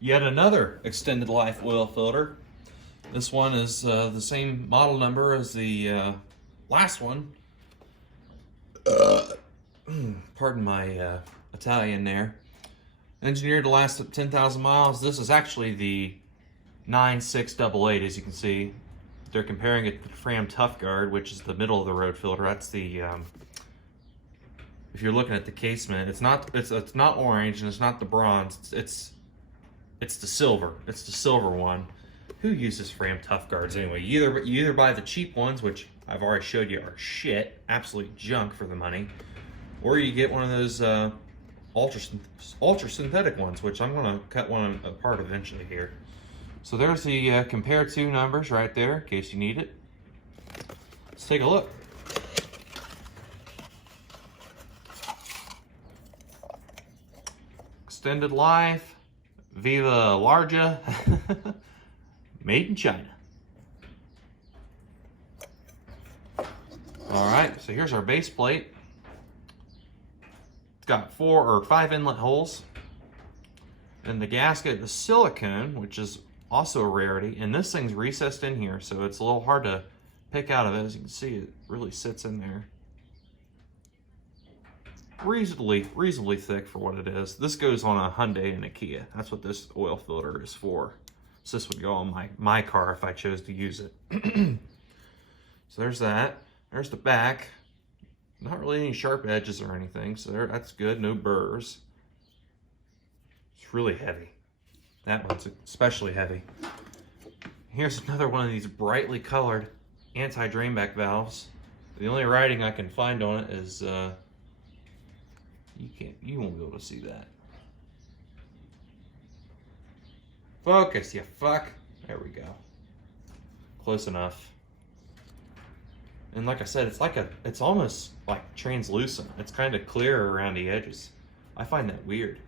Yet another extended life oil filter. This one is the same model number as the last one. Pardon my Italian there. Engineered to last 10,000 miles. This is actually the 9688, as you can see. They're comparing it to the Fram Tough Guard, which is the middle of the road filter. That's the if you're looking at the casement, it's not orange and it's not the bronze. It's the silver. It's the silver one. Who uses Fram Tough Guards anyway? You either buy the cheap ones, which I've already showed you are shit, absolute junk for the money, or you get one of those ultra synthetic ones, which I'm gonna cut one apart eventually here. So there's the compare to numbers right there, in case you need it. Let's take a look. Extended life, Viva Larga, made in China. All right, so here's our base plate. It's got 4 or 5 inlet holes. And the gasket is silicone, which is also a rarity. And this thing's recessed in here, so it's a little hard to pick out of it. As you can see, it really sits in there. Reasonably thick for what it is. This goes on a Hyundai and a Kia. That's what this oil filter is for. So this would go on my car if I chose to use it. So there's that. There's the back. Not really any sharp edges or anything, so that's good. No burrs. It's really heavy. That one's especially heavy. Here's another one of these brightly colored anti-drainback valves. The only writing I can find on it is you won't be able to see that. Focus, you fuck. There we go. Close enough. And like I said, it's almost like translucent. It's kind of clear around the edges. I find that weird.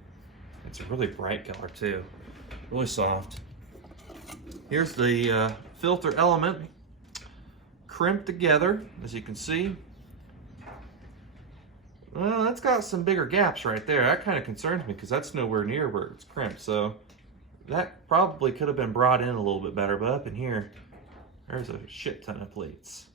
It's a really bright color too. Really soft. Here's the filter element crimped together, as you can see. Well, that's got some bigger gaps right there. That kind of concerns me because that's nowhere near where it's crimped. So that probably could have been brought in a little bit better. But up in here, there's a shit ton of plates.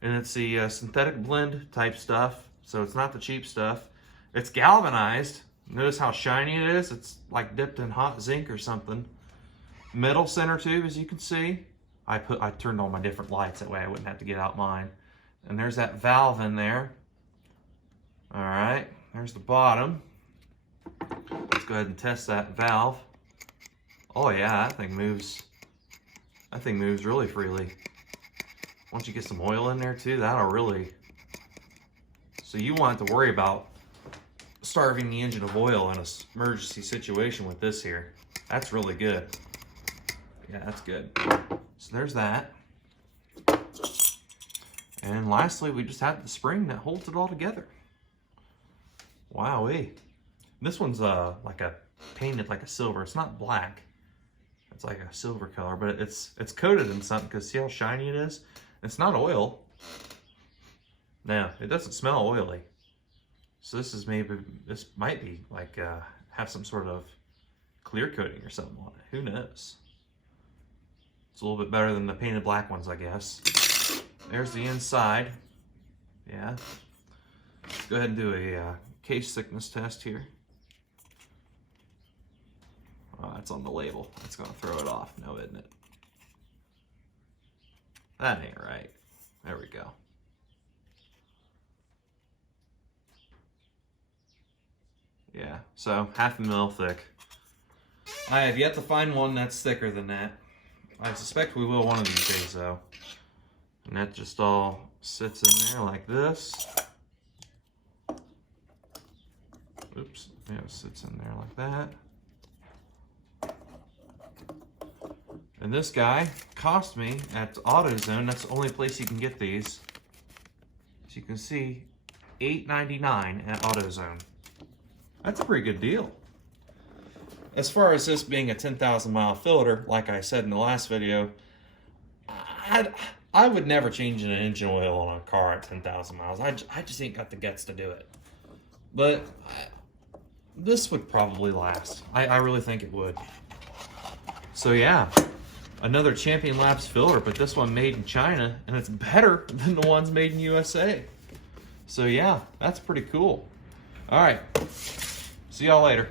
And it's the synthetic blend type stuff. So it's not the cheap stuff. It's galvanized. Notice how shiny it is. It's like dipped in hot zinc or something. Metal center tube, as you can see. I turned on my different lights, that way I wouldn't have to get out mine. And there's that valve in there. All right, there's the bottom. Let's go ahead and test that valve. Oh yeah, that thing moves really freely. Once you get some oil in there too, that'll really... So you won't have to worry about starving the engine of oil in an emergency situation with this here. That's really good. Yeah, that's good. So there's that. And lastly, we just have the spring that holds it all together. Wowee. This one's painted like a silver. It's not black. It's like a silver color, but it's coated in something because see how shiny it is? It's not oil. Now, it doesn't smell oily. So this might be like have some sort of clear coating or something on it. Who knows? It's a little bit better than the painted black ones, I guess. There's the inside. Yeah. Let's go ahead and do a case thickness test here. Oh, that's on the label. It's gonna throw it off now, isn't it? That ain't right. There we go. Yeah, so 1/2 mil thick. I have yet to find one that's thicker than that. I suspect we will one of these days though. And that just all sits in there like this. Oops, yeah, it sits in there like that. And this guy cost me at AutoZone, that's the only place you can get these. As you can see, $8.99 at AutoZone. That's a pretty good deal. As far as this being a 10,000 mile filter, like I said in the last video, I would never change an engine oil on a car at 10,000 miles. I just ain't got the guts to do it. But this would probably last. I really think it would. So yeah, another Champion Labs filler, but this one made in China, and it's better than the ones made in USA. So yeah, that's pretty cool. All right, see y'all later.